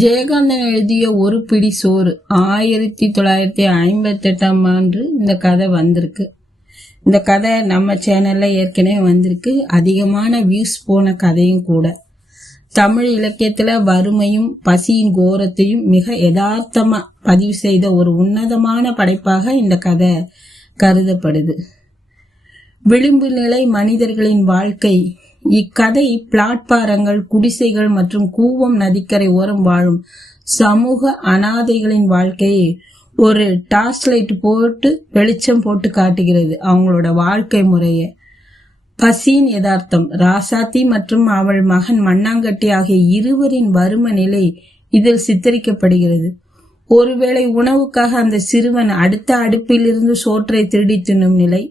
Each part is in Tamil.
ஜெயகாந்தன் எழுதிய ஒரு பிடி சோறு 1958 இந்த கதை வந்திருக்கு. இந்த கதை நம்ம சேனல்ல ஏற்கனவே வந்திருக்கு. அதிகமான வியூஸ் போன கதையும் கூட. தமிழ் இலக்கியத்துல வறுமையும் பசியின் கோரத்தையும் மிக யதார்த்தமா பதிவு செய்த ஒரு உன்னதமான படைப்பாக இந்த கதை கருதப்படுது. விளிம்பு நிலை மனிதர்களின் வாழ்க்கை. இக்கதை பிளாட்பாரங்கள், குடிசைகள் மற்றும் கூவம் நதிக்கரை ஓரம் வாழும் சமூக அனாதைகளின் வாழ்க்கையை ஒரு டார்ச்லைட் போட்டு வெளிச்சம் போட்டு காட்டுகிறது. அவங்களோட வாழ்க்கை முறைய. பசியின் யதார்த்தம். ராசாத்தி மற்றும் அவள் மகன் மண்ணாங்கட்டி ஆகிய இருவரின் வறும நிலை இதில் சித்தரிக்கப்படுகிறது. ஒருவேளை உணவுக்காக அந்த சிறுவன் அடுத்த அடுப்பில் இருந்து சோற்றை திருடி தின்னும் நிலை.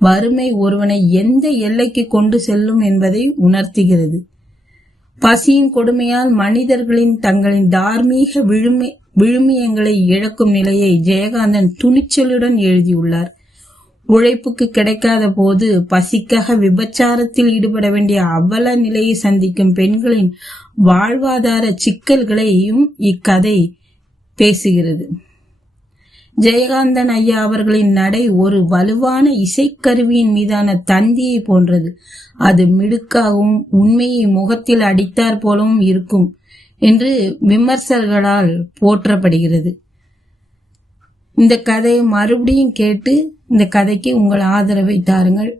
வறுமை ஒருவனை எந்த எல்லைக்கு கொண்டு செல்லும் என்பதை உணர்த்துகிறது. பசியின் கொடுமையால் மனிதர்களின் தங்களின் தார்மீக விழுமியங்களை இழக்கும் நிலையை ஜெயகாந்தன் துணிச்சலுடன் எழுதியுள்ளார். உழைப்புக்கு கிடைக்காத போது பசிக்காக விபச்சாரத்தில் ஈடுபட வேண்டிய அவல நிலையை சந்திக்கும் பெண்களின் வாழ்வாதார சிக்கல்களையும் இக்கதை பேசுகிறது. ஜெயகாந்தன் ஐயா அவர்களின் நடை ஒரு வலுவான இசைக்கருவியின் மீதான தந்தியை போன்றது. அது மிடுக்காகவும் உண்மையை முகத்தில் அடித்தார் போலவும் இருக்கும் என்று விமர்சகர்களால் போற்றப்படுகிறது. இந்த கதையை மறுபடியும் கேட்டு இந்த கதைக்கு உங்கள் ஆதரவை தாருங்கள்.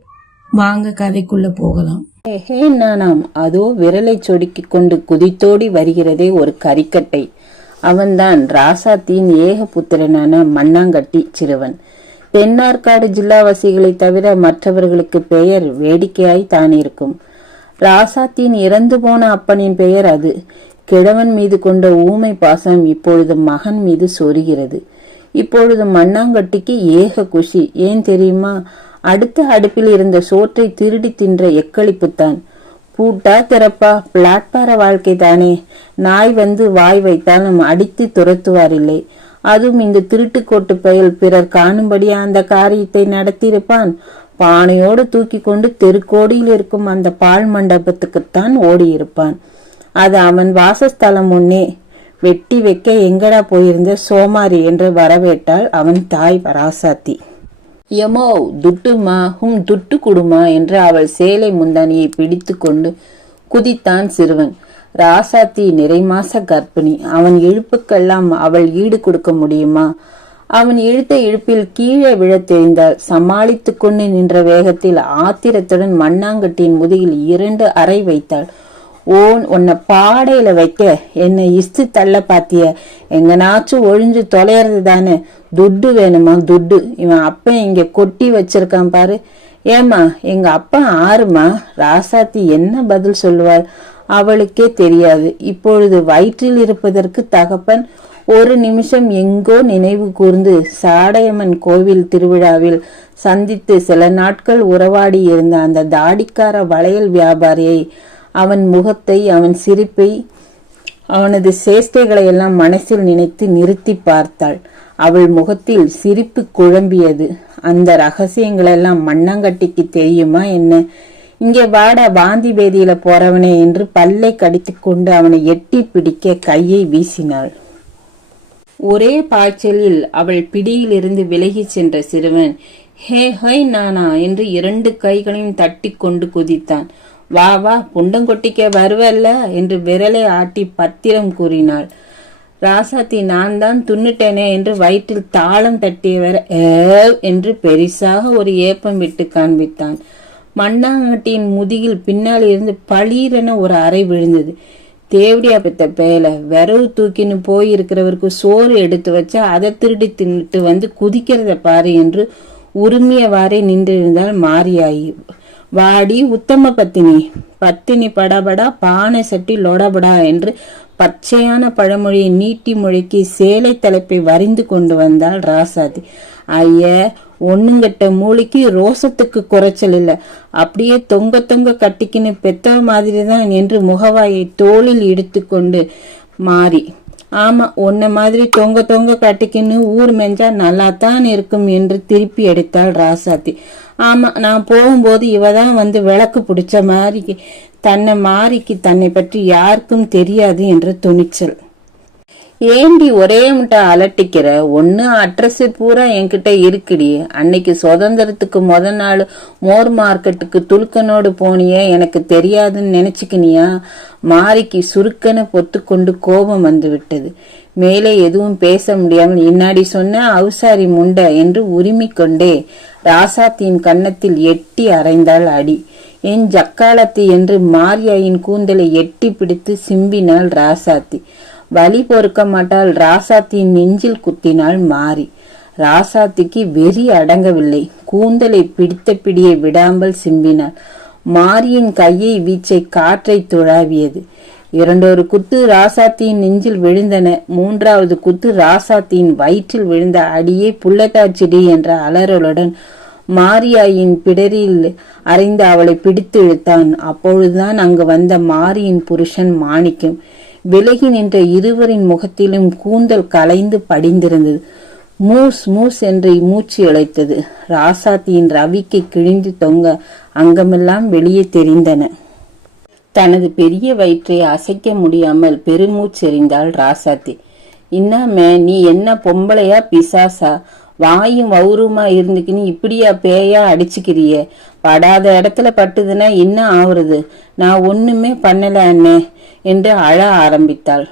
வாங்க கதைக்குள்ள போகலாம். நானாம் அதோ விரலை சொடுக்கி கொண்டு குதித்தோடி வருகிறதே ஒரு கரிக்கட்டை. அவன்தான் ராசாத்தியின் ஏக புத்திரனான மண்ணாங்கட்டி சிறுவன். தென்னார்காடு ஜில்லாவாசிகளை தவிர மற்றவர்களுக்கு பெயர் வேடிக்கையாய் தான் இருக்கும். ராசாத்தியின் இறந்து போன அப்பனின் பெயர் அது. கிழவன் மீது கொண்ட ஊமை பாசம் இப்பொழுது மகன் மீது சொருகிறது. இப்பொழுது மண்ணாங்கட்டிக்கு ஏக குஷி. ஏன் தெரியுமா? அடுத்த அடுப்பில் இருந்த சோற்றை திருடி தின்ற எக்களிப்புத்தான். பூட்டா திறப்பா, பிளாட்பார வாழ்க்கை தானே. நாய் வந்து வாய் வைத்தாலும் அடித்து துரத்துவார் இல்லை. அதுவும் இந்த திருட்டுக்கோட்டு பயல் பிறர் காணும்படியா அந்த காரியத்தை நடத்தியிருப்பான். பானையோடு தூக்கி கொண்டு தெருக்கோடியில் இருக்கும் அந்த பால் மண்டபத்துக்குத்தான் ஓடியிருப்பான். அது அவன் வாசஸ்தலம் முன்னே. வெட்டி வைக்க எங்கடா போயிருந்த சோமாரி என்று வரவேட்டாள் அவன் தாய் ராசாத்தி. யமோ துட்டுமா, துட்டு குடுமா என்று அவள் சேலை முந்தானியை பிடித்து கொண்டு குதித்தான் சிறுவன். ராசாத்தி நிறைமாச கர்ப்பிணி. அவன் இழுப்புக்கெல்லாம் அவள் ஈடு கொடுக்க முடியுமா? அவன் இழுத்த இழுப்பில் கீழே விழத் தெரிந்தால் சமாளித்து கொண்டு நின்ற வேகத்தில் ஆத்திரத்துடன் மண்ணாங்கட்டியின் முதுகில் 2 அறை வைத்தாள். உன்னை பாடையில வைக்க என்னை இஸ்து தள்ள பாத்திய? எங்கனாச்சும் ஒழிஞ்சு தொலைறது தானே. துட்டு வேணுமா? துட்டு இவன் அப்பன் இங்க கொட்டி வச்சிருக்கான் பாரு. ஏமா எங்க அப்பா ஆறுமா? ராசாத்தி என்ன பதில் சொல்லுவாள்? அவளுக்கே தெரியாது. இப்பொழுது வயிற்றில் இருப்பதற்கு தகப்பன் ஒரு நிமிஷம் எங்கோ நினைவு கூர்ந்து சாடையம்மன் கோவில் திருவிழாவில் சந்தித்து சில நாட்கள் உறவாடி இருந்த அந்த தாடிக்கார வளையல் வியாபாரியை, அவன் முகத்தை, அவன் சிரிப்பை, அவனது சேஷ்டைகளை எல்லாம் மனசில் நினைத்து நிறுத்தி பார்த்தாள். அவள் முகத்தில் சிரிப்பு குழம்பியது. அந்த ரகசியங்களெல்லாம் மண்ணாங்கட்டிக்கு தெரியுமா என்ன? இங்கே வாடா வாந்தி பேதியில போறவனே என்று பல்லை கடித்து கொண்டு அவனை எட்டி பிடிக்க கையை வீசினாள். ஒரே பாய்ச்சலில் அவள் பிடியிலிருந்து விலகி சென்ற சிறுவன் ஹை நானா என்று 2 கைகளையும் தட்டி கொண்டு குதித்தான். வா வா புண்டங்கொட்டிக்க வருவல்ல என்று விரலை ஆட்டி பத்திரம் கூறினாள். ராசாத்தி நான் தான் துண்ணுட்டேனே என்று வயிற்றில் தாளம் தட்டியவர் என்று பெரிசாக ஒரு ஏப்பம் விட்டு காண்பித்தான். மண்ணாங்கட்டியின் முதுகில் பின்னால் இருந்து பளீரென ஒரு அறை விழுந்தது. தேவடியா பெத்த பேல, விரவு தூக்கின்னு போயிருக்கிறவருக்கு சோறு எடுத்து வச்சா அதை திருடி தின்னுட்டு வந்து குதிக்கிறத பாரு என்று உரிமையவாறே நின்றிருந்தால் மாரியாயி. வாடி உத்தம பத்தினி, பத்தினி படபடா பானை சட்டி லொடபடா என்று பச்சையான பழமொழியை நீட்டி முழக்கி சேலை தலைப்பை வரிந்து கொண்டு வந்தாள் ராசாதி. ஐய, ஒண்ணுங்கட்ட மூளைக்கு ரோசத்துக்கு குறைச்சல் இல்ல. அப்படியே தொங்க தொங்க கட்டிக்கின்னு பெத்தவ மாதிரிதான் என்று முகவாயை தோளில் இடித்து கொண்டு மாறி. ஆமா, உன்ன மாதிரி தொங்க தொங்க கட்டிக்கின்னு ஊர் மெஞ்சா நல்லாத்தான் இருக்கும் என்று திருப்பி எடுத்தாள் ராசாத்தி. ஆமா, நான் போகும்போது இவதான் வந்து விளக்கு பிடிச்ச மாதிரி தன்னை மாறிக்கு தன்னை பற்றி யாருக்கும் தெரியாது என்ற துணிச்சல். ஏண்டி ஒரே முட்டை அலட்டிக்கிற? ஒன்னு அட்ரஸ் பூரா என்கிட்ட இருக்குடி. அன்னைக்கு சுதந்திரத்துக்கு நாள் மோர் மார்க்கெட்டுக்கு துலுக்கனோடு போனியே, எனக்கு தெரியாதுன்னு நினைச்சுக்கினியா? மாரிக்கு சுருக்கன பொத்துக்கொண்டு கோபம் வந்து விட்டது. மேலே எதுவும் பேச முடியாமல் இன்னாடி சொன்ன அவுசாரி முண்டை என்று உரிமிக்கொண்டே ராசாத்தியின் கன்னத்தில் எட்டி அறைந்தாள் அடி. என் ஜக்காலத்தி என்று மாரியாயின் கூந்தலை எட்டி பிடித்து சிம்பினாள் ராசாத்தி. வலி பொறுக்க மாட்டால் ராசாத்தியின் நெஞ்சில் குத்தினாள் மாரி. ராசாத்திக்கு வெறி அடங்கவில்லை. கூந்தலை பிடித்த பிடியை விடாமல் சிம்பினாள். மாரியின் கையை வீச்சை காற்றை துழாவியது. இரண்டொரு குத்து ராசாத்தியின் நெஞ்சில் விழுந்தன. மூன்றாவது குத்து ராசாத்தியின் வயிற்றில் விழுந்த அடியே புள்ளத்தாச்சிடி என்ற அலறலுடன் மாரியாயின் பிடரில் அறைந்து அவளை பிடித்து இழுத்தான். அப்பொழுதுதான் அங்கு வந்த மாரியின் புருஷன் மாணிக்கம். விலகி நின்ற இருவரின் முகத்திலும் கூந்தல் கலைந்து படிந்திருந்தது. மூஸ் மூஸ் என்று மூச்சு இழைத்தது. ராசாத்தியின் ரவிக்கை கிழிந்து தொங்க அங்கமெல்லாம் வெளியே தெரிந்தன. தனது பெரிய வயிற்றை அசைக்க முடியாமல் பெருமூச்செறிந்தாள் ராசாத்தி. இன்னாமே, நீ என்ன பொம்பளையா பிசாசா? வாயும் வவுருமா இருந்துக்கின்னு இப்படியா பேயா அடிச்சுக்கிறிய? படாத இடத்துல பட்டுதுன்னா என்ன ஆகுறது? நான் ஒண்ணுமே பண்ணல அண்ணே என்று அழ ஆரம்பித்தாள்.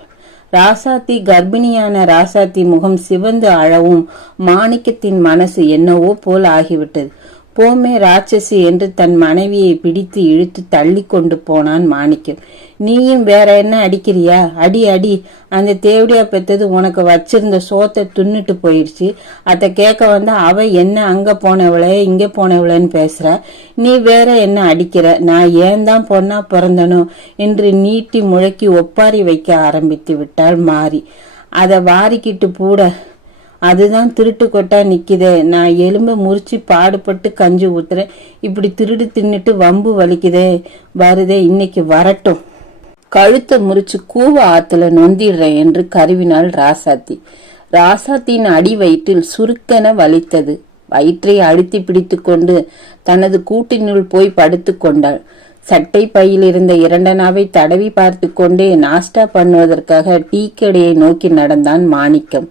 ராசாத்தி கர்ப்பிணியான ராசாத்தி முகம் சிவந்து அழவும் மாணிக்கத்தின் மனசு என்னவோ போல் ஆகிவிட்டது. போமே ராட்சசி என்று தன் மனைவியை பிடித்து இழுத்து தள்ளி கொண்டு போனான் மாணிக்கம். நீயும் வேற என்ன அடிக்கிறியா? அடி அடி. அந்த தேவடியா பெத்தது உனக்கு வச்சிருந்த சோத்தை துண்ணுட்டு போயிடுச்சு. அத கேட்க வந்தா அவ என்ன அங்க போனவளே இங்க போனவளேன்னு பேசுற. நீ வேற என்ன அடிக்கிற? நான் ஏன் தான் பொண்ணா பிறந்தனோ என்று நீட்டி முழக்கி ஒப்பாரி வைக்க ஆரம்பித்து விட்டாள் மாரி. அத வாரிக்கிட்டு பூட, அதுதான் திருட்டு கொட்டா நிக்குதே. நான் எலும்ப முறிச்சு பாடுபட்டு கஞ்சி ஊத்துறேன். இப்படி திருடு தின்னுட்டு வம்பு வலிக்குதே வருதே. இன்னைக்கு வரட்டும். கழுத்தை முறிச்சு கூவ ஆத்துல நொந்திடுறேன் என்று கருவினாள் ராசாத்தி. ராசாத்தின் அடி வயிற்றில் சுருக்கென வலித்தது. வயிற்றை அழுத்தி பிடித்து கொண்டு தனது கூட்டினுள் போய் படுத்து கொண்டாள். சட்டை பையில் இருந்த 2 அணாவை தடவி பார்த்து கொண்டே நாஸ்டா பண்ணுவதற்காக டீ கடையை நோக்கி நடந்தான் மாணிக்கம்.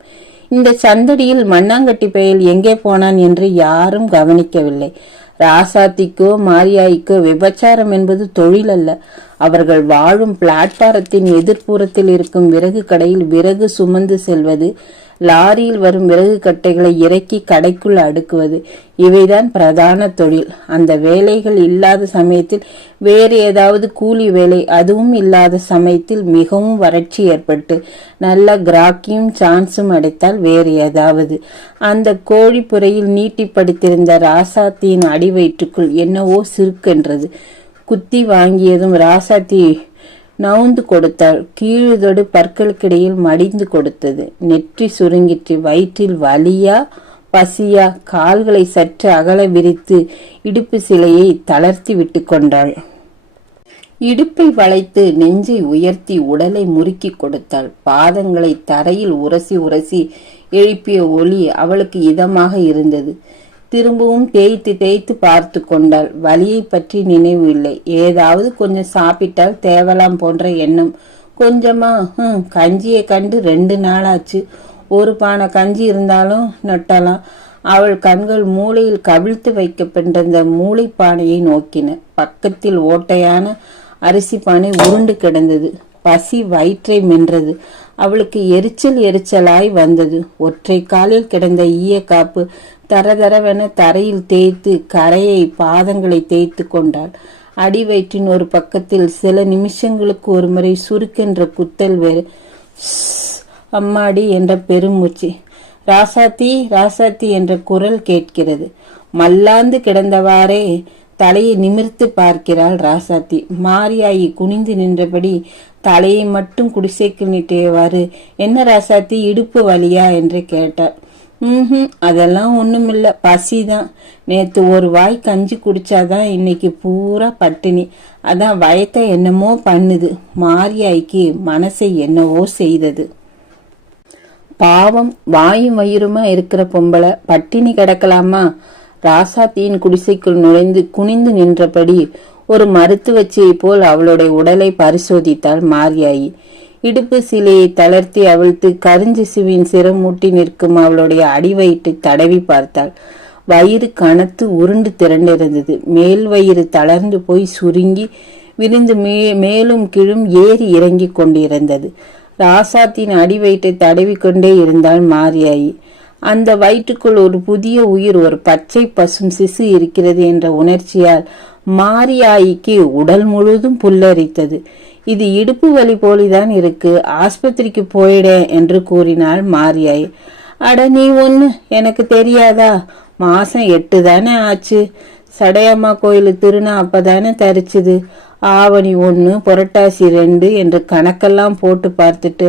இந்த சந்தடியில் மண்ணாங்கட்டி பயல் எங்கே போனான் என்று யாரும் கவனிக்கவில்லை. ராசாத்திக்கோ மாரியாய்க்கோ விபச்சாரம் என்பது தொழில் அல்ல. அவர்கள் வாழும் பிளாட்பாரத்தின் எதிர்ப்புறத்தில் இருக்கும் விறகு கடையில் விறகு சுமந்து செல்வது, லாரியில் வரும் விறகு கட்டைகளை இறக்கி கடைக்குள் அடுக்குவது, இவைதான் பிரதான தொழில். அந்த வேலைகள் இல்லாத சமயத்தில் வேறு ஏதாவது கூலி வேலை, அதுவும் இல்லாத சமயத்தில் மிகவும் வறட்சி ஏற்பட்டு நல்ல கிராக்கியும் சான்ஸும் அடைத்தால் வேறு ஏதாவது. அந்த கோழிப்புறையில் நீட்டி படுத்திருந்த ராசாத்தியின் அடிவயிற்றுக்குள் என்னவோ சிறுக்கென்றது. குத்தி வாங்கியதும் ராசாத்தி நவுந்து கொடுத்தாள். கீழுதொடு பற்களுக்கிடையில் மடிந்து கொடுத்தது. நெற்றி சுருங்கிற்று. வயிற்றில் வலியா பசியா? கால்களை சற்று அகல விரித்து இடுப்பு சிலையை தளர்த்தி விட்டு கொண்டாள். இடுப்பை வளைத்து நெஞ்சை உயர்த்தி உடலை முறுக்கி கொடுத்தாள். பாதங்களை தரையில் உரசி உரசி எழுப்பிய ஒலி அவளுக்கு இதமாக இருந்தது. திரும்பவும் தேய்த்து தேய்த்து பார்த்து கொண்டாள். வலியை பற்றி நினைவு இல்லை. ஏதாவது கொஞ்சம் சாப்பிட்டால் தேவலாம் போன்ற எண்ணம். கொஞ்சமா? கஞ்சியை கண்டு 2 நாளாச்சு. ஒரு பானை கஞ்சி இருந்தாலும் நொட்டலாம். அவள் கண்கள் மூளையில் கவிழ்த்து வைக்கப்பட்டிருந்த மூளைப்பானையை நோக்கின. பக்கத்தில் ஓட்டையான அரிசி பானை உருண்டு கிடந்தது. பசி வயிற்றை மென்றது. அவளுக்கு எரிச்சலாய் வந்தது. ஒற்றை காலில் கிடந்த ஈய காப்பு தரதரவென தரையில் தேய்த்து கரையை பாதங்களை தேய்த்து கொண்டாள். அடி வயிற்றின் ஒரு பக்கத்தில் சில நிமிஷங்களுக்கு ஒரு முறை சுருக்கென்ற குத்தல் வேறு. அம்மாடி என்ற பெருமூச்சு. ராசாத்தி ராசாத்தி என்ற குரல் கேட்கிறது. மல்லாந்து கிடந்தவாறே தலையை நிமிர்த்து பார்க்கிறாள் ராசாத்தி. மாரியாயி குனிந்து நின்றபடி தலையை மட்டும் குடிசைக்கு நீட்டியவாறு, என்ன ராசாத்தி, இடுப்பு வலியா என்று கேட்டாள். அதெல்லாம் ஒண்ணுமில்ல, பசிதான். நேத்து ஒரு வாய் கஞ்சி குடிச்சாதான் இன்னைக்கு பூரா பட்டினி. அதான் வயத்தை என்னமோ பண்ணுது. மாரியாய்க்கு மனசை என்னவோ செய்தது. பாவம், வாயும் வயிறுமா இருக்கிற பொம்பளை பட்டினி கிடக்கலாமா? ராசாத்தியின் குடிசைக்குள் நுழைந்து குனிந்து நின்றபடி ஒரு மருத்துவச்சியை போல் அவளுடைய உடலை பரிசோதித்தாள் மாரியாயி. இடுப்பு சிலையை தளர்த்தி அவிழ்த்து கருஞ்சிசுவின் சிரமூட்டி நிற்கும் அவளுடைய அடிவயிற்றை தடவி பார்த்தாள். வயிறு கனத்து உருண்டு திரண்டிருந்தது. மேல் வயிறு தளர்ந்து போய் சுருங்கி விரிந்து மேலும் கீழும் ஏறி இறங்கி கொண்டிருந்தது. ராசாத்தின் அடிவயிற்றை தடவி கொண்டே இருந்தாள் மாரியாயி. அந்த வயிற்றுக்குள் ஒரு புதிய உயிர், ஒரு பச்சை பசும் சிசு இருக்கிறது என்ற உணர்ச்சியால் மாரியாயிக்கு உடல் முழுதும் புல்லரித்தது. இது இடுப்பு வலி போலிதான் இருக்கு, ஆஸ்பத்திரிக்கு போயிட என்று கூறினாள் மாரியாய். அட நீ ஒண்ணு எனக்கு தெரியாதா, மாசம் 8 தானே ஆச்சு, சடையம்மா கோயில் திருநா அப்பதானே தரிச்சுது, ஆவணி 1 புரட்டாசி 2 என்று கணக்கெல்லாம் போட்டு பார்த்துட்டு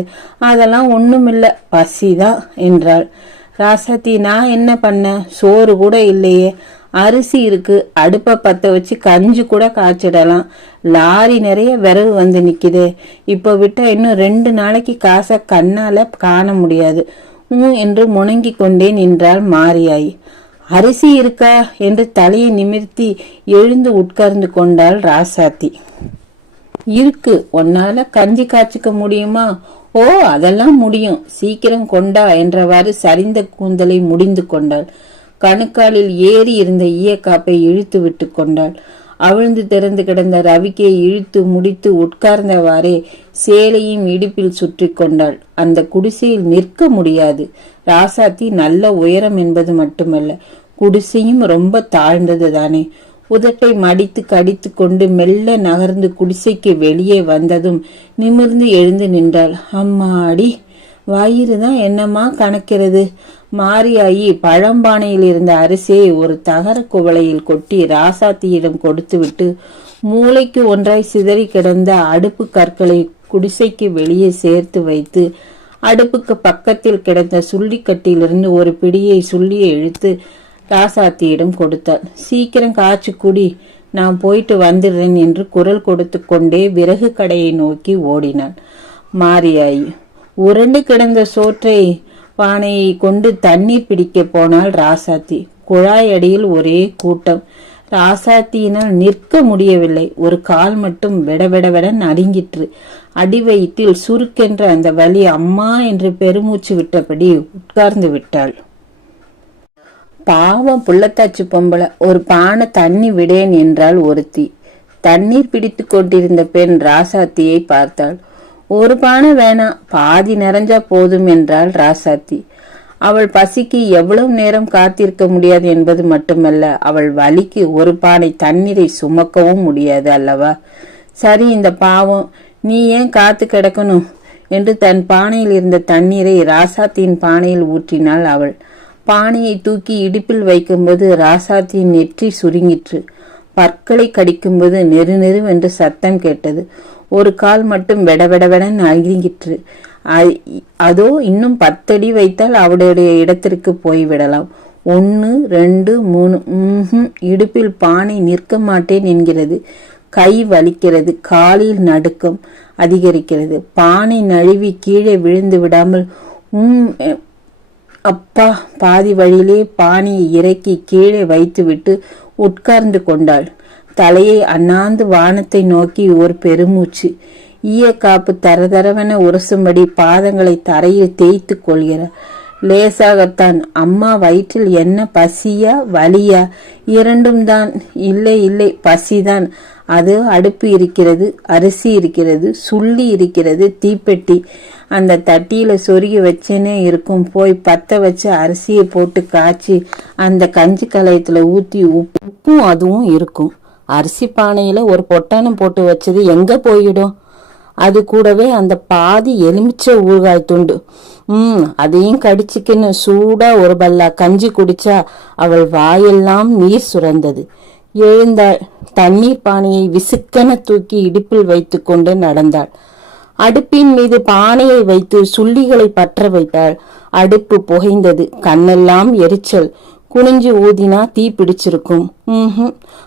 அதெல்லாம் ஒண்ணுமில்ல, பசிதான் என்றாள். ராசாத்தி, நான் என்ன பண்ண, சோறு கூட இல்லையே, அரிசி இருக்கு, அடுப்பை பத்த வச்சு கஞ்சி கூட காய்ச்சிடலாம், லாரி நிறைய விறகு வந்து நிக்குதே, இப்ப விட்டா இன்னும் 2 நாளைக்கு காசை கண்ணால காண முடியாது என்று முணங்கி கொண்டே நின்றாள் மாரியாய். அரிசி இருக்கா என்று தலையை நிமிர்த்தி எழுந்து உட்கார்ந்து கொண்டாள் ராசாத்தி. இருக்கு, உன்னால கஞ்சி காய்ச்சிக்க முடியுமா? ஓ, அதெல்லாம் முடியும், சீக்கிரம் கொண்டா என்றவாறு சரிந்த கூந்தலை முடிந்து கொண்டாள். கணுக்காலில் ஏறி இருந்த ஈயக்காப்பை இழுத்து விட்டு கொண்டாள். அவிழ்ந்து திறந்து கிடந்த ரவிக்கையை இழுத்து முடித்து உட்கார்ந்தவாறே சேலையும் இடுப்பில் சுற்றி கொண்டாள். அந்த குடிசையில் நிற்க முடியாது. ராசாத்தி நல்ல உயரம் என்பது மட்டுமல்ல, குடிசையும் ரொம்ப தாழ்ந்தது தானே. உதட்டை மடித்து கடித்து கொண்டு மெல்ல நகர்ந்து குடிசைக்கு வெளியே வந்ததும் நிமிர்ந்து எழுந்து நின்றாள். அம்மாடி, வயிறுதான் என்னமா கணக்கிறது. மாரியாயி பழம்பானையில் இருந்த அரிசியை ஒரு தகர குவளையில் கொட்டி ராசாத்தியிடம் கொடுத்துவிட்டு மூளைக்கு ஒன்றாய் சிதறி கிடந்த அடுப்பு கற்களை குடிசைக்கு வெளியே சேர்த்து வைத்து அடுப்புக்கு பக்கத்தில் கிடந்த சுள்ளிக்கட்டிலிருந்து ஒரு பிடியை சுள்ளியை இழுத்து ராசாத்தியிடம் கொடுத்தாள். சீக்கிரம் காய்ச்சி குடி, நான் போயிட்டு வந்துடுறேன் என்று குரல் கொடுத்து கொண்டே விறகு கடையை நோக்கி ஓடினாள். மாரியாயி உருண்டு கிடந்த சோற்றை பானையை கொண்டு தண்ணீர் பிடிக்க போனாள் ராசாத்தி. குழாய் அடியில் ஒரே கூட்டம். ராசாத்தியினால் நிற்க முடியவில்லை. ஒரு கால் மட்டும் விடவிடவெட நடுங்கிற்று. அடிவயிற்றில் சுருக்கென்ற அந்த வலி அம்மா என்று பெருமூச்சு விட்டபடி உட்கார்ந்து விட்டாள். பாவம் புள்ளத்தாச்சு பொம்பளை, ஒரு பானை தண்ணி விடேன் என்றாள் ஒருத்தி. தண்ணீர் பிடித்து கொண்டிருந்த பெண் ராசாத்தியை பார்த்தாள். ஒரு பானை வேணாம், பாதி நிறைஞ்சா போதும் என்றாள் ராசாத்தி. அவள் பசிக்கு எவ்வளவு நேரம் காத்திருக்க முடியாது என்பது மட்டுமல்ல, அவள் வலிக்கு ஒரு பானை தண்ணீரை சுமக்கவும் முடியாது அல்லவா. சரி, இந்த பாவம், நீ ஏன் காத்து கிடக்கணும் என்று தன் பானையில் இருந்த தண்ணீரை ராசாத்தியின் பானையில் ஊற்றினாள் அவள். பானையை தூக்கி இடுப்பில் வைக்கும்போது ராசாத்தியின் நெற்றி சுருங்கிற்று. பற்களை கடிக்கும்போது நெரு நெருவென்று சத்தம் கேட்டது. ஒரு கால் மட்டும் வெடவெடவெடன் அழுங்கிற்று. அதோ இன்னும் 10 அடி வைத்தால் அவளுடைய இடத்திற்கு போய்விடலாம். 1, 2, 3, இடுப்பில் பானை நிற்க மாட்டேன் என்கிறது. கை வலிக்கிறது, காலில் நடுக்கம் அதிகரிக்கிறது. பானை நழுவி கீழே விழுந்து விடாமல் அப்பா, பாதி வழியிலே பானையை இறக்கி கீழே வைத்துவிட்டு உட்கார்ந்து கொண்டாள். தலையை அண்ணாந்து வானத்தை நோக்கி ஒரு பெருமூச்சு. ஈயக்காப்பு தரதரவென உரசும்படி பாதங்களை தரையில் தேய்த்து கொள்கிறார். லேசாகத்தான். அம்மா வயிற்றில் என்ன பசியா வலியா? இரண்டும் தான். இல்லை இல்லை, பசிதான். அது அடுப்பு இருக்கிறது, அரிசி இருக்கிறது, சுள்ளி இருக்கிறது, தீப்பெட்டி அந்த தட்டியில சொருகி வச்சேனே இருக்கும். போய் பத்த வச்சு அரிசியை போட்டு காய்ச்சி அந்த கஞ்சி கலையத்துல ஊத்தி உப்பும் அதுவும் இருக்கும். அரிசி பானையில ஒரு பொட்டானம் போட்டு வச்சது எங்க போயிடும்? அது கூடவே அந்த பாதி எலுமிச்சை ஊறுகாய் துண்டு. அதையும் கடிச்சுக்கின்னு சூடா ஒரு பல்லா கஞ்சி குடிச்சா அவள் வாயெல்லாம் நீர் சுரந்தது. எழுந்தாள். தண்ணீர் பானையை விசுக்கென தூக்கி இடுப்பில் வைத்து கொண்டு நடந்தாள். அடுப்பின் மீது பானையை வைத்து சுள்ளிகளை பற்ற வைத்தாள். அடுப்பு புகைந்தது. கண்ணெல்லாம் எரிச்சல். குனிஞ்சு ஊதினா தீ பிடிச்சிருக்கும்.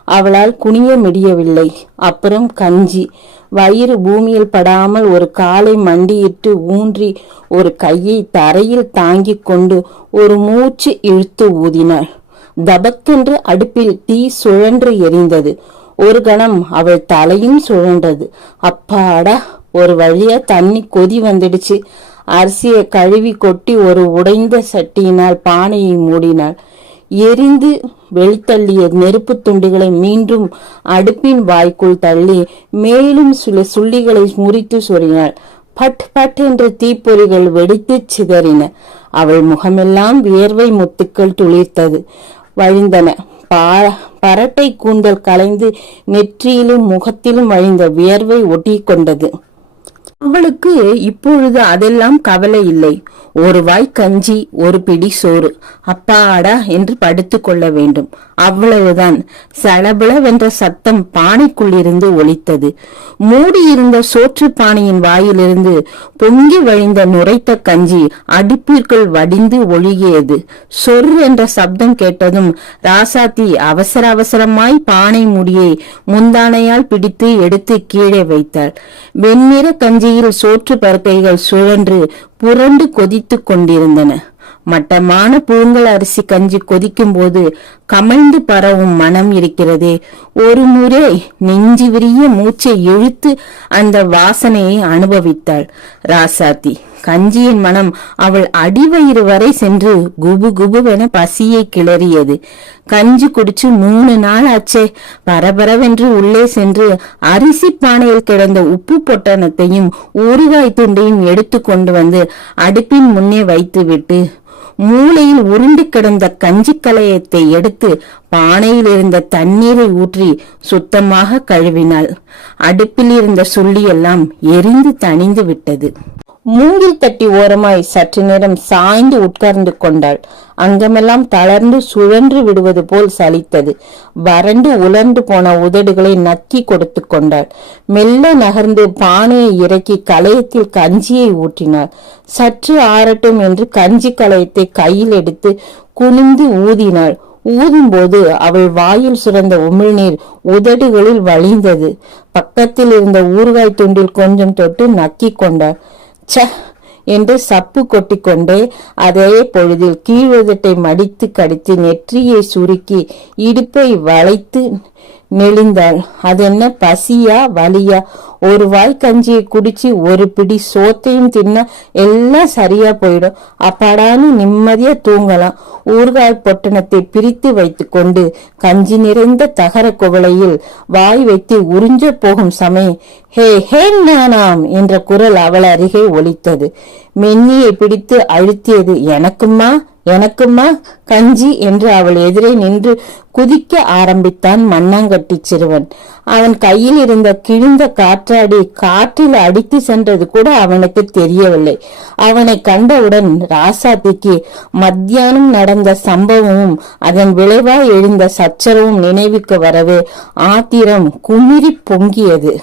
அவளால் குனிய முடியவில்லை. அப்புறம் கஞ்சி. வயிறு பூமியில் படாமல் ஒரு காலை மண்டியிட்டு ஊன்றி ஒரு கையை தரையில் தாங்கிக் கொண்டு ஒரு மூச்சு இழுத்து ஊதினாள். தபக்கென்று அடுப்பில் தீ சுழன்று எரிந்தது. ஒரு கணம் அவள் தலையும் சுழன்றது. அப்பாடா, ஒரு வழியா தண்ணி கொதி வந்துடுச்சு. அரிசியை கழுவி கொட்டி ஒரு உடைந்த சட்டியினால் பானையை மூடினாள். எரிந்து வெளித்தள்ளிய நெருப்பு துண்டுகளை மீண்டும் அடுப்பின் வாய்க்குள் தள்ளி மேலும் சில சுள்ளிகளை முறித்து சொறினாள். பட் பட் என்ற தீப்பொறிகள் வெடித்து சிதறின. அவள் முகமெல்லாம் வியர்வை முத்துக்கள் துளிர்த்தது வழிந்தன. பரட்டை கூந்தல் கலைந்து நெற்றியிலும் முகத்திலும் வழிந்த வியர்வை ஒட்டி கொண்டது. அவளுக்கு இப்பொழுது அதெல்லாம் கவலை இல்லை. ஒரு வாய் கஞ்சி, ஒரு பிடி சோறு, அப்பாடா என்று படுத்து கொள்ள வேண்டும், அவ்வளவுதான். சலபளவென்ற சத்தம் பானைக்குள்ளிருந்து ஒலித்தது. மூடியிருந்த சோற்று பானையின் வாயிலிருந்து பொங்கி வழிந்த நுரைத்த கஞ்சி அடுப்பிற்குள் வடிந்து ஒழுகியது. சொர் என்ற சப்தம் கேட்டதும் ராசாத்தி அவசர அவசரமாய் பானை முடியை முந்தானையால் பிடித்து எடுத்து கீழே வைத்தாள். வெண்ணிற கஞ்சியில் சோற்று பருக்கைகள் சுழன்று புரண்டு கொதித்து கொண்டிருந்தன. மட்டமான புழுங்கல் அரிசி கஞ்சி கொதிக்கும் போது கமழ்ந்து பரவும் மனம் இருக்கிறதே, ஒரு முறை நெஞ்சு விரிய மூச்சை இழுத்து அந்த வாசனையை அனுபவித்தாள் ராசாத்தி. கஞ்சியின் மனம் அவள் அடிவயிறு வரை சென்று குபு குபுவென பசியை கிளறியது. கஞ்சி குடிச்சு 3 நாள் ஆச்சே. பரபரவென்று உள்ளே சென்று அரிசி பானையில் கிடந்த உப்பு பொட்டணத்தையும் ஊறுகாய் துண்டையும் எடுத்து கொண்டு வந்து அடுப்பின் முன்னே வைத்து விட்டு மூளையில் உருண்டு கிடந்த கஞ்சி கலையத்தை எடுத்து பானையில் இருந்த தண்ணீரை ஊற்றி சுத்தமாக கழுவினாள். அடுப்பில் இருந்த சுள்ளியெல்லாம் எரிந்து தணிந்து விட்டது. மூங்கில் தட்டி ஓரமாய் சற்று நேரம் சாய்ந்து உட்கார்ந்து கொண்டாள். அங்கமெல்லாம் தளர்ந்து சுழன்று விடுவது போல் சலித்தது. வறண்டு உலர்ந்து போன உதடுகளை நக்கி கொடுத்து கொண்டாள். மெல்ல நகர்ந்து பானையை இறக்கி கலையத்தில் கஞ்சியை ஊற்றினாள். சற்று ஆறட்டும் என்று கஞ்சி கலையத்தை கையில் எடுத்து குனிந்து ஊதினாள். ஊதும்போது அவள் வாயில் சுரந்த உமிழ்நீர் உதடுகளில் வழிந்தது. பக்கத்தில் இருந்த ஊறுகாய் துண்டில் கொஞ்சம் தொட்டு நக்கி கொண்டாள். ச என்று சப்பு கொட்டிக்கொண்டே அதே பொழுதில் கீழுதட்டை மடித்து கடித்து நெற்றியை சுருக்கி இடுப்பை வளைத்து நெளிந்தாள். அதென்ன பசியா வலியா? ஒரு வாய் கஞ்சியை குடிச்சு ஒரு பிடி சோத்தையும் தின்ன எல்லாம் சரியா போயிடும். அப்பாடான்னு நிம்மதியா தூங்கலாம். ஊறுகாய் பொட்டணத்தை பிரித்து வைத்து கொண்டு கஞ்சி நிறைந்த தகர குவளையில் வாய் வைத்து உறிஞ்ச போகும் சமயம் ஹே ஹே நானாம் என்ற குரல் அவள் அருகே ஒலித்தது. மென்னியை பிடித்து அழுத்தியது. எனக்குமா எனக்குமா கஞ்சி என்று அவள் எதிரே நின்று குதிக்க ஆரம்பித்தான் மண்ணாங்கட்டி சிறுவன். அவன் கையில் இருந்த கிழிந்த காற்றாடி காற்றில் அடித்து சென்றது கூட அவனுக்கு தெரியவில்லை. அவனை கண்டவுடன் ராசாத்திக்கு மத்தியானம் நடந்த சம்பவமும் அதன் விளைவாய் எழுந்த சச்சரவும் நினைவுக்கு வரவே ஆத்திரம் குமிறி பொங்கியது.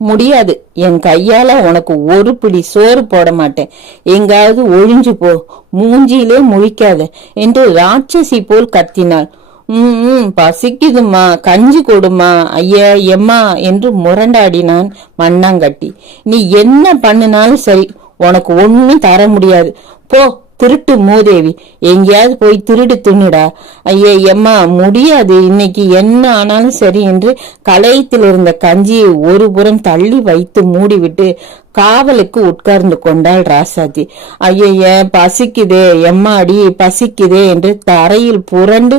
முடியாது, என் கையால உனக்கு ஒரு பிடி சோறு போட மாட்டேன், எங்காவது ஒழிஞ்சு போ, மூஞ்சியிலே முழிக்காத என்று ராட்சசி போல் கத்தினாள். பசிக்குதுமா, கஞ்சி கொடுமா, ஐயா எம்மா என்று முரண்டாடினான் மண்ணாங்கட்டி. நீ என்ன பண்ணினாலும் சரி, உனக்கு ஒன்னும் தர முடியாது, போ திருட்டு மூதேவி, எங்கேயாவது போய் திருடு தின்னுடா. ஐயே எம்மா முடியாது, இன்னைக்கு என்ன ஆனாலும் சரி என்று கலையத்தில் இருந்த கஞ்சியை ஒரு புறம் தள்ளி வைத்து மூடிவிட்டு காவலுக்கு உட்கார்ந்து கொண்டாள் ராசாத்தி. ஐய பசிக்குதே எம்மாடி பசிக்குதே என்று தரையில் புரண்டு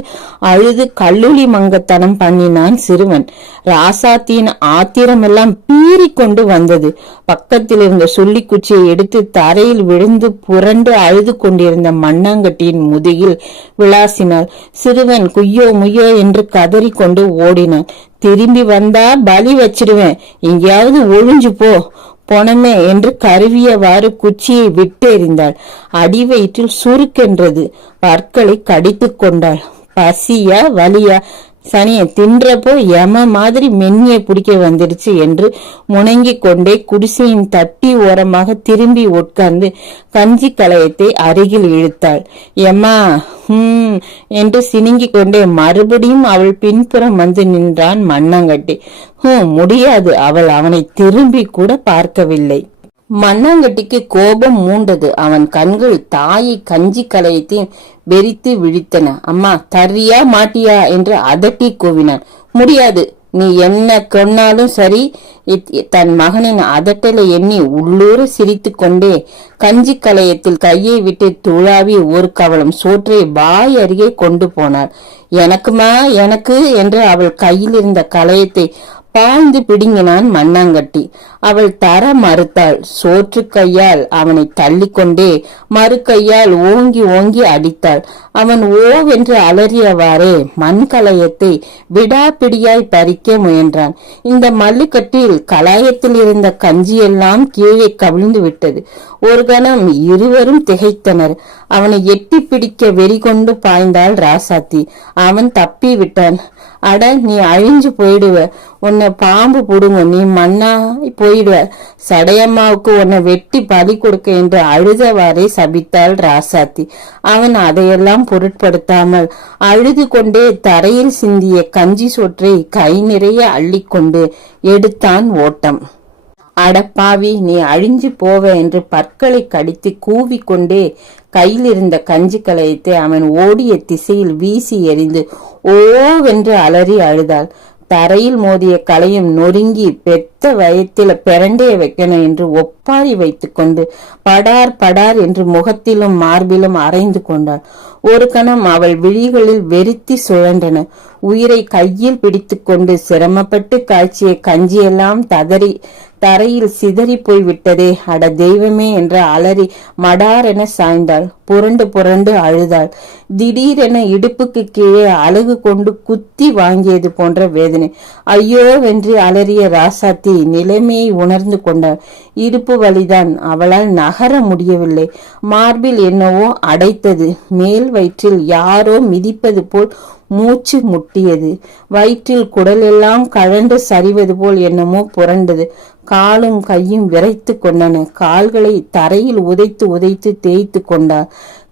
அழுது கல்லூலி மங்கத்தனம் பண்ணினான் சிறுவன். ராசாத்தியின் ஆத்திரமெல்லாம் பீறிக்கொண்டு வந்தது. பக்கத்தில் இருந்த சொல்லி குச்சியை எடுத்து தரையில் விழுந்து புரண்டு அழுது கொண்டிருந்த மண்ணாங்கட்டியின் முதுகில் விளாசினாள். சிறுவன் குய்யோ முய்யோ என்று கதறிக்கொண்டு ஓடினான். திரும்பி வந்தா பலி வச்சிடுவேன், எங்கேயாவது ஒழிஞ்சு போ பொணமே என்று கருவியவாறு குச்சியை விட்டு எறிந்தாள். அடிவயிற்றில் சுருக்கென்றது. பற்களை கடித்து கொண்டாள். பசியா வலியா? சனிய தின்றப்போ யம மாதிரி மென்னியை பிடிக்க வந்துடுச்சு என்று முணங்கி கொண்டே குடிசையின் தட்டி ஓரமாக திரும்பி உட்கார்ந்து கஞ்சி கலையத்தை அருகில் இழுத்தாள். எம்மா என்று சினுங்கி கொண்டே மறுபடியும் அவள் பின்புறம் வந்து நின்றான் மண்ணாங்கட்டி. முடியாது. அவள் அவனை திரும்பி கூட பார்க்கவில்லை. மண்ணாங்கட்டிக்கு கோபம் மூண்டது. அவன் கண்கள் தாயை கஞ்சி கலையத்தையும் வெறித்து விழித்தன. அம்மா தர்றியா மாட்டியா என்று அதட்டி கூவினான். முடியாது, நீ என்ன சொன்னாலும் சரி. தன் மகனின் அதட்டலை எண்ணி உள்ளூர சிரித்து கொண்டே கஞ்சி கலையத்தில் கையை விட்டு துழாவி ஒரு கவளம் சோற்றை வாய் அருகே கொண்டு போனாள். எனக்குமா, எனக்கு என்று அவள் கையில் இருந்த கலையத்தை பாய்ந்து பிடுங்கினான் மண்ணாங்கட்டி. அவள் தர மறுத்தாள். சோற்று கையால் அவனை தள்ளிக்கொண்டே மறு கையால் ஓங்கி ஓங்கி அடித்தாள். அவன் ஓவென்று அலறியவாறே மண் கலையத்தை விடாப்பிடியாய் பறிக்க முயன்றான். இந்த மல்லுக்கட்டில் கலாயத்தில் இருந்த கஞ்சியெல்லாம் கீழே கவிழ்ந்து விட்டது. ஒரு கணம் இருவரும் திகைத்தனர். அவனை எட்டி பிடிக்க வெறி கொண்டு பாய்ந்தாள் ராசாத்தி. அவன் தப்பி விட்டான். அட, நீ அழிஞ்சு போயிடுவ, உன்னை பாம்பு புடுங்க, நீ மண்ணா போயிடுவ, சடையம்மாவுக்கு உன்னை வெட்டி பலி கொடுக்க என்று அழுதவாறே சபித்தாள் ராசாத்தி. அவன் அதையெல்லாம் பொருட்படுத்தாமல் அழுது கொண்டே தரையில் சிந்திய கஞ்சி சோற்றை கை நிறைய அள்ளிக்கொண்டு எடுத்தான் ஓட்டம். அடப்பாவி, நீ அழிஞ்சு போவ என்று பற்களை கடித்து கூவிக்கொண்டே கையில் இருந்த கஞ்சி கலையத்தை அவன் ஓடிய திசையில் வீசி எறிந்து ஓவென்று அலறி அழுதாள். தரையில் மோதிய கலையும் நொறுங்கி பெத்த வயத்தில் பெரண்டைய வைக்கணும் என்று ஒப்பாரி வைத்துக் கொண்டு படார் படார் என்று முகத்திலும் மார்பிலும் அரைந்து கொண்டாள். ஒரு கணம் அவள் விழிகளில் வெறித்தி சுழன்றன. உயிரை கையில் பிடித்து கொண்டு சிரமப்பட்டு காய்ச்சிய கஞ்சியெல்லாம் தரையில் சிதறி போய் விட்டதே, அட தெய்வமே என்று அலறி மடாரென சாய்ந்தாள். புரண்டு புரண்டு அழுதாள். திடீரென இடுப்புக்கு கீழே அலகு கொண்டு குத்தி வாங்கியது போன்ற வேதனை. ஐயோ வென்று அலறிய ராசாத்தி நிலைமையை உணர்ந்து கொண்டாள். இடுப்பு வலிதான், அவளால் நகர முடியவில்லை. மார்பில் என்னவோ அடைத்தது. மேல் வயிற்றில் யாரோ மிதிப்பது போல் மூச்சு முட்டியது. வயிற்றில் குடல் எல்லாம் கழண்டு சரிவது போல் என்னமோ புரண்டது. காலும் கையும் விரைத்து கொண்டன. கால்களை தரையில் உதைத்து உதைத்து தேய்த்து கொண்டாள்.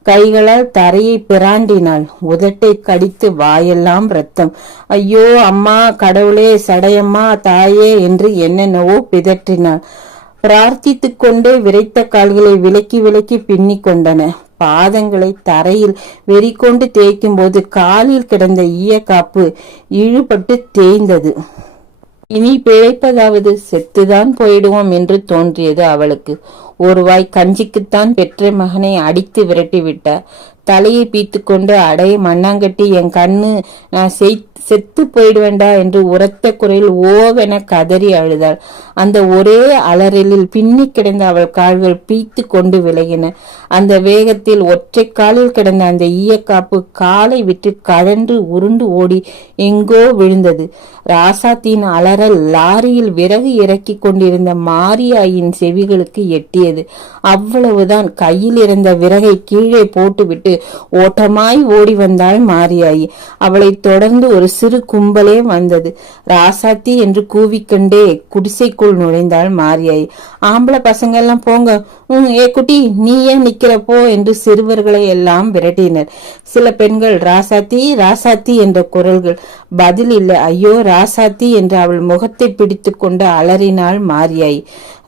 கைகளால் தரையை பிராண்டினாள். உதட்டை கடித்து வாயெல்லாம் ரத்தம். ஐயோ அம்மா, கடவுளே, சடையம்மா, தாயே என்று என்னென்னவோ பிதற்றினாள். பிரார்த்தித்து கொண்டே விரைத்த கால்களை விலக்கி விலக்கி பின்னி கொண்டன. பாதங்களை தரையில் வெறி கொண்டு தேய்க்கும் போது காலில் கிடந்த ஈயக்காப்பு இழுபட்டு தேய்ந்தது. இனி பிழைப்பதாவது, செத்துதான் போயிடுவோம் என்று தோன்றியது அவளுக்கு. ஒரு வாய் கஞ்சிக்குத்தான் பெற்ற மகனை அடித்து விரட்டி விட்டார். தலையை பீத்து கொண்டு, அடைய மண்ணாங்கட்டி, என் கண்ணு, நான் செத்து போயிடுவேண்டா என்று உரத்த குரலில் ஓவென கதறி அழுதாள். அந்த ஒரே அலறலில் பின்னி கிடந்த அவள் கால்கள் பீத்து கொண்டு விலகின. அந்த வேகத்தில் ஒற்றை காலில் கிடந்த அந்த ஈயக்காப்பு காலை விட்டு கழன்று உருண்டு ஓடி எங்கோ விழுந்தது. ராசாத்தின் அலறல் லாரியில் விறகு இறக்கி கொண்டிருந்த மாரியாயின் செவிகளுக்கு எட்டியது. அவ்வளவுதான். கையில் இருந்த விறகை கீழே போட்டுவிட்டு ஓட்டமாய் ஓடி வந்தாள் மாரியாயி. அவளை தொடர்ந்து ஒரு சிறு கும்பலே வந்தது. ராசாத்தி என்று கூவிக்கொண்டே குடிசைக்குள் நுழைந்தாள் மாரியாயி. ஆம்பளை பசங்க எல்லாம் போங்க, ஏ குட்டி, நீ ஏன் நிக்கிற போ என்று சிறுவர்களை எல்லாம் விரட்டினர். சில பெண்கள் ராசாத்தி ராசாத்தி என்ற குரல்கள். பதில் இல்லை. ஐயோ ராசாத்தி என்று அவள் முகத்தை பிடித்து கொண்டு அலறினாள் மாரியாயி.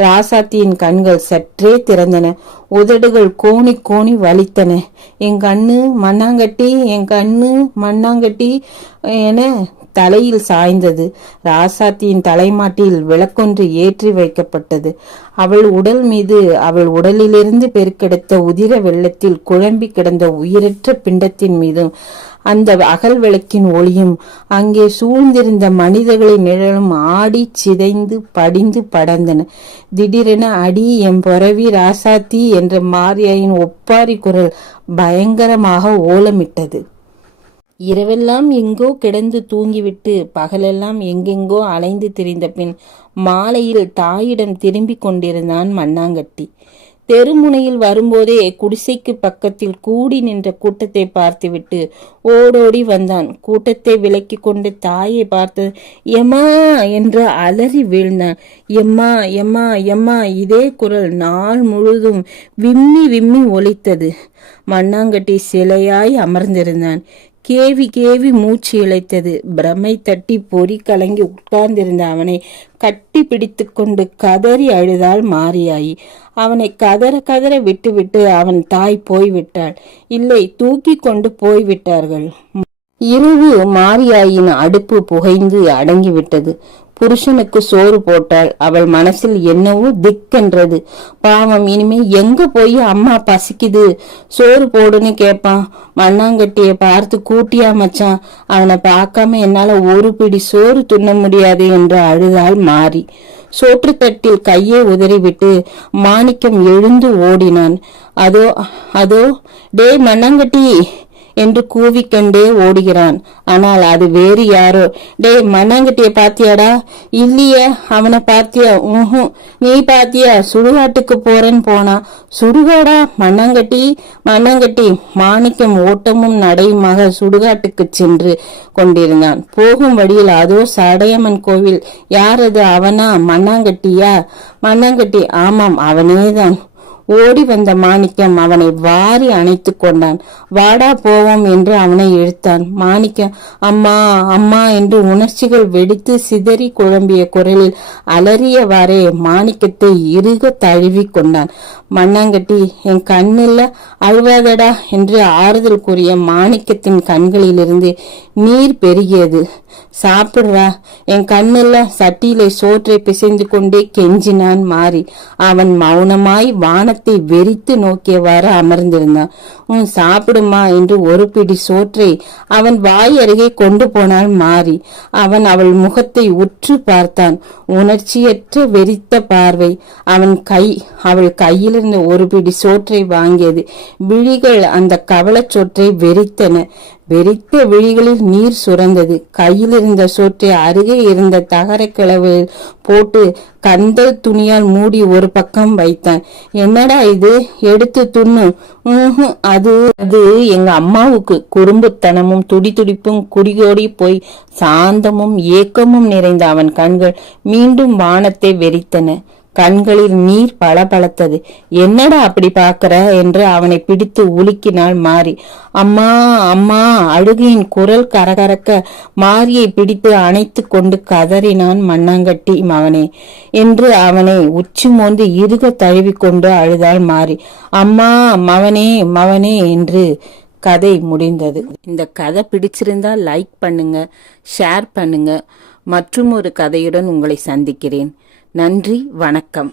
ராசாத்தியின் கண்கள் சற்றே திறந்தன. உதடுகள் கோணி கோணி வலித்தன. என் கண்ணு மண்ணாங்கட்டி, என் கண்ணு மண்ணாங்கட்டி என தலையில் சாய்ந்தது. ராசாத்தியின் தலைமாட்டில் விளக்கொன்று ஏற்றி வைக்கப்பட்டது. அவள் உடல் மீது, அவள் உடலிலிருந்து பெருக்கெடுத்த உதிர வெள்ளத்தில் குழம்பி கிடந்த உயிரற்ற பிண்டத்தின் மீதும் அந்த அகல் விளக்கின் ஒளியும் அங்கே சூழ்ந்திருந்த மனிதர்களின் நிழலும் ஆடி சிதைந்து படிந்து படர்ந்தன. திடீரென அடி எம் பொறவி ராசாத்தி என்ற மாரியாயின் ஒப்பாரி குரல் பயங்கரமாக ஓலமிட்டது. இரவெல்லாம் எங்கோ கிடந்து தூங்கிவிட்டு பகலெல்லாம் எங்கெங்கோ அலைந்து திரிந்த பின் மாலையில் தாயிடம் திரும்பி கொண்டிருந்தான் மண்ணாங்கட்டி. தெருமுனையில் வரும்போதே குடிசைக்கு பக்கத்தில் கூடி நின்ற கூட்டத்தை பார்த்துவிட்டு ஓடோடி வந்தான். கூட்டத்தை விலக்கி கொண்டு தாயை பார்த்து எம்மா என்று அலறி வீழ்ந்தான். எம்மா எம்மா எம்மா, இதே குரல் நாள் முழுதும் விம்மி விம்மி ஒலித்தது. மண்ணாங்கட்டி சிலையாய் அமர்ந்திருந்தான். கேவி கேவி மூச்சு இழைத்தது. பிரமை தட்டி பொறி கலங்கி உட்கார்ந்திருந்த அவனை கட்டி பிடித்து கொண்டு கதறி அழுதாள் மாரியாயி. அவனை கதற கதற விட்டுவிட்டு அவன் தாய் போய்விட்டாள். இல்லை, தூக்கி கொண்டு போய்விட்டார்கள். இரவு மாரியாயின் அடுப்பு புகைந்து அடங்கிவிட்டது. புருஷனுக்கு சோறு போட்டால் அவள் மனசில் என்னவோ திக்கென்றது. பாவம், இனிமே எங்க போய் அம்மா பசிக்குது சோறு போடுன்னு கேட்பான். மண்ணாங்கட்டிய பார்த்து கூட்டியா மச்சான், அவனை பார்க்காம என்னால ஒரு பிடி சோறு துண்ண முடியாது என்று அழுதாள் மாறி. சோற்று தட்டில் கையை உதறிவிட்டு மாணிக்கம் எழுந்து ஓடினான். அதோ அதோ, டே மண்ணாங்கட்டி என்று கூவிக்கண்டே ஓடுகிறான். ஆனால் அது வேறு யாரோ. டே மண்ணாங்கட்டிய பாத்தியாடா? இல்லையே. அவனை பாத்தியா? நீ பாத்தியா? சுடுகாட்டுக்கு போறேன்னு போனா. சுடுகாடா? மண்ணாங்கட்டி மண்ணாங்கட்டி. மாணிக்கம் ஓட்டமும் நடையுமாக சுடுகாட்டுக்கு சென்று கொண்டிருந்தான். போகும் வழியில் அதோ சடையம்மன் கோவில். யார் அது? அவனா? மண்ணாங்கட்டியா? மண்ணாங்கட்டி. ஆமாம், அவனேதான். ஓடி வந்த மாணிக்கம் அவனை வாரி அணைத்து கொண்டான். வாடா போவோம் என்று அவனை இழுத்தான். மாணிக்கம் அம்மா அம்மா என்று உணர்ச்சிகள் வெடித்து சிதறி குழம்பிய குரலில் அலறியவாறே மாணிக்கத்தை இறுக தழுவி கொண்டான். மண்ணாங்கட்டி, என் கண்ணில் அழுவாதடா என்று ஆறுதல் கூறிய மாணிக்கத்தின் கண்களிலிருந்து நீர் பெருகியது. சாப்பிடுறா, என் கண்ணில் சட்டியிலே சோற்றை பிசைந்து கொண்டே கெஞ்சினான் மாறி. அவன் மௌனமாய் வானத்தை வெறித்து நோக்கியவாறு அமர்ந்திருந்தான். சாப்பிடுமா என்று ஒரு பிடி சோற்றை அவன் வாய் அருகே கொண்டு போனாள் மாறி. அவன் அவள் முகத்தை உற்று பார்த்தான். உணர்ச்சியற்ற வெறித்த பார்வை. அவள் கையிலிருந்த ஒரு பிடி சோற்றை வாங்கியது. விழிகள் அந்த கவளச்சோற்றை வெறித்தன. வெறித்த விழிகளில் நீர் சுரந்தது. கையில் இருந்த சோற்றை அருகே இருந்த தகர கிளவில் போட்டு கந்தல் துணியால் மூடி ஒரு பக்கம் வைத்தான். என்னடா இது? எடுத்து துண்ணு. அது எங்க அம்மாவுக்கு. குறும்புத்தனமும் துடிதுடிப்பும் குடிகோடி போய் சாந்தமும் ஏக்கமும் நிறைந்த அவன் கண்கள் மீண்டும் வானத்தை வெறித்தன. கண்களில் நீர் பளபளத்தது. என்னடா அப்படி பாக்குற என்று அவனை பிடித்து உலுக்கினாள் மாறி. அம்மா அம்மா. அழுகையின் குரல் கரகரக்க மாரியை பிடித்து அணைத்து கொண்டு கதறினான் மண்ணாங்கட்டி மகனே என்று அவனை உச்சி மோந்து இறுக தழுவி கொண்டு அழுதாள் மாறி. அம்மா மவனே மவனே என்று கதை முடிந்தது. இந்த கதை பிடிச்சிருந்தா லைக் பண்ணுங்க, ஷேர் பண்ணுங்க. மற்றும் ஒரு கதையுடன் உங்களை சந்திக்கிறேன். நன்றி, வணக்கம்.